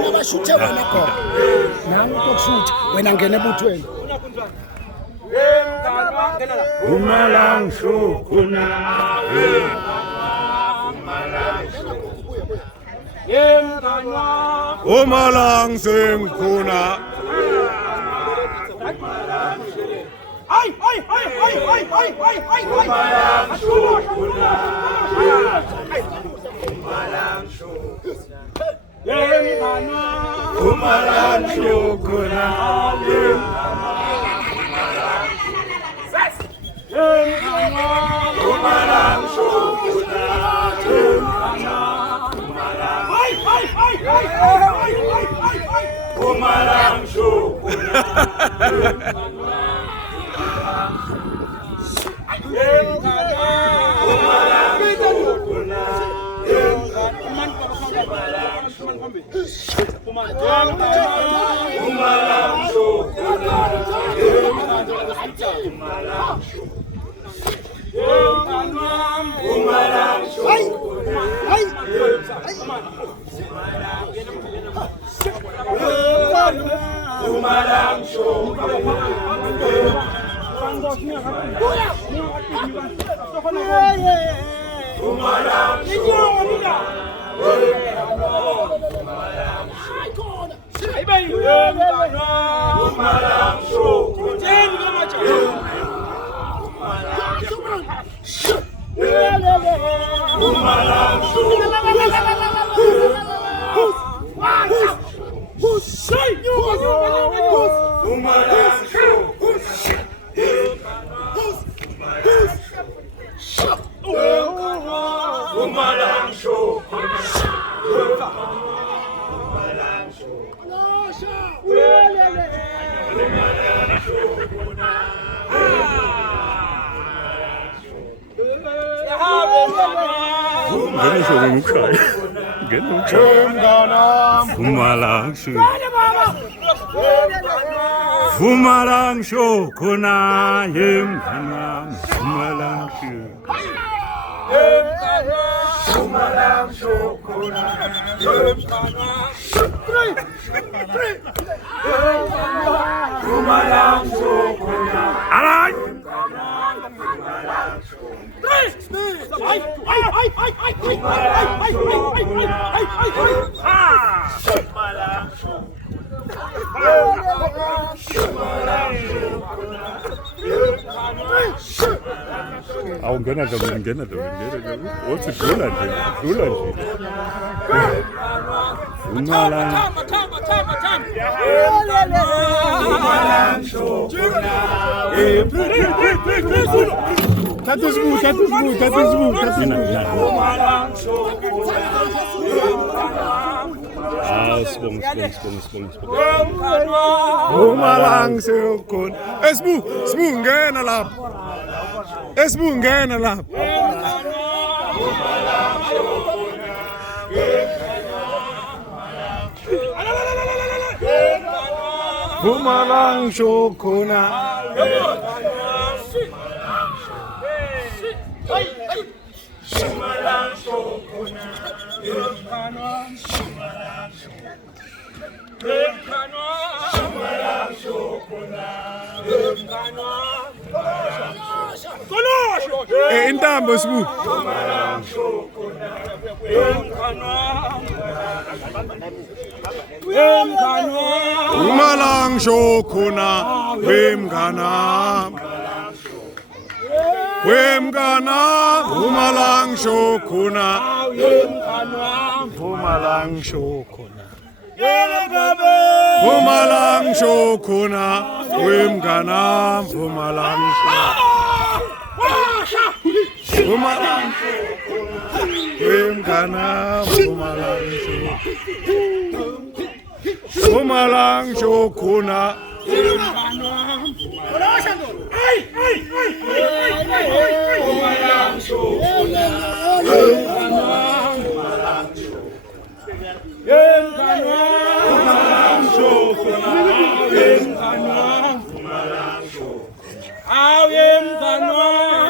Ngabashuthe wena khona. Nami ukushutha wena ngene ebuthweni. Umalangsho khona. Umalangse khona. Ay ay ay ay ay ay ay ay Umalangsho khona. Umalangsho. Umalangsho khona. Umalangsho khona. Umalangsho khona. Umalangsho khona yemkanam. Umalangsho. Umalangsho khona yemkanam. Umalangsho khona. Alay. Auch Gönner damit. Oh, zu Dollar. Das ist gut. Sprung. Umalangsho khona. Esbu, ngena lapha. Umalangsho khona. Intambo sibu. Umalangsho khona wemkanam. Umalangsho khona. Umalangsho khona wemkanam. Umalangsho khona.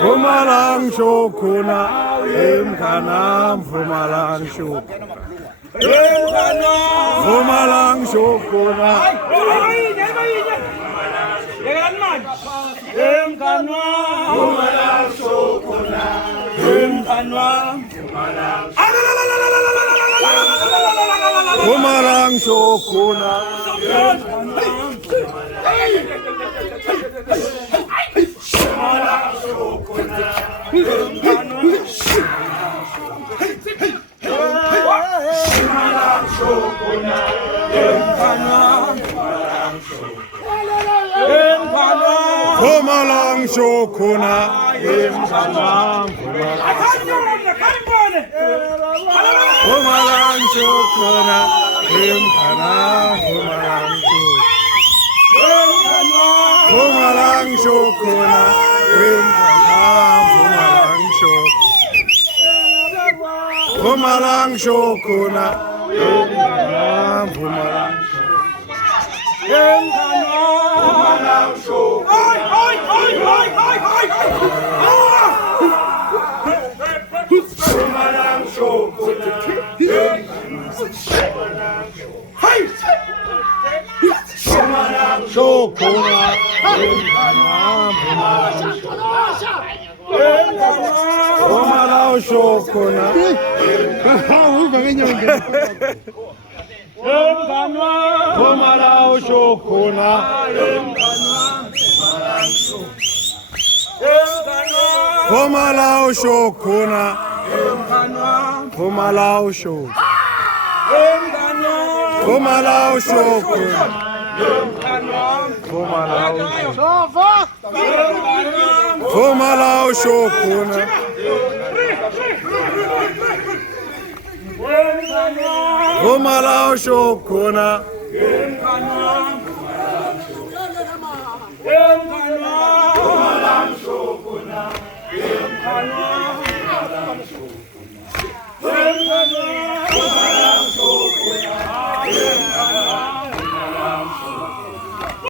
Umalangsho khona emkanam. Pumalang Shokuna. Pumalang Shokuna. Pumalang Shokuna. Pumalang Shokuna. Pumalang Shokuna. Pumalang Shokuna.